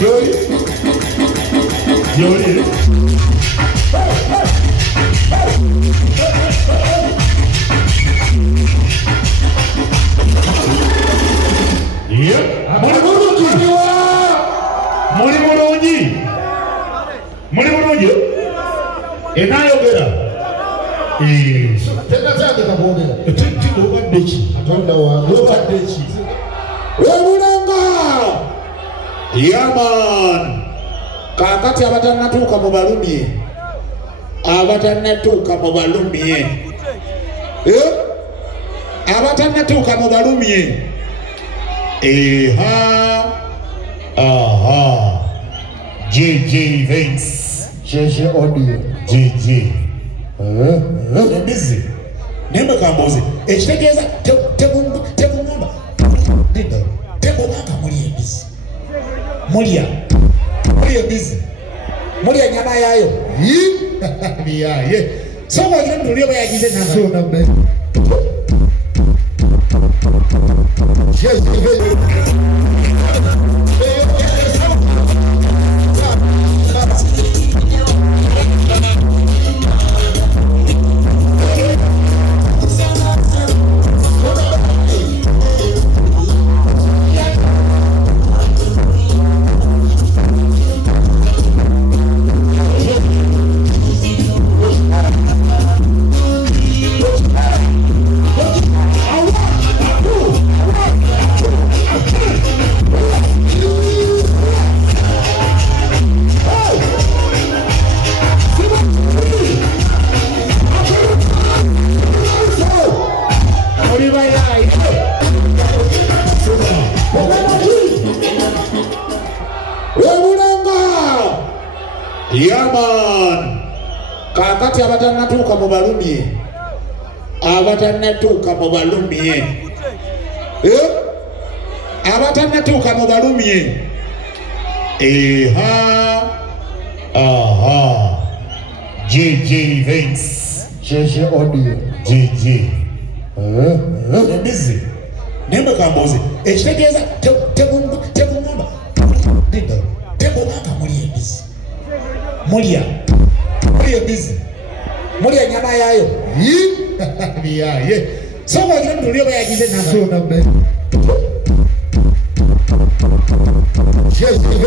Yori. Muri mulungi. Enayogera. Tena zake kabogera. Tiki obadeki. Atonda wa obadeki. Bulenga. Yaman. Kakati abatanatuuka mu balumye. Abatanatuuka mu balumye. Abatanatuuka mu balumye. Aha. JJ Vince. JJ audio. JJ. Busy. Nembe kamboze. Ekitegeeza tebungamba. Tebungamba muli busy. Mulya busy. Mulya nyama yayo. Biyaye. Soko kile mtu uliyo yagize na Suuna be. Yaman. Kakati abatanatuuka mu balumye. Abatanatuuka mu balumye. Abatanatuuka mu balumye. Aha. JJ Vince. JJ audio. JJ. Busy. Nembe kamboze. Ekitegeeza tebungamba. Tebungamba muli busy. Mulya busy. Mulya nyama yayo. Biyaye. Soko kile mtu uliyo yagize na Suuna be. JJ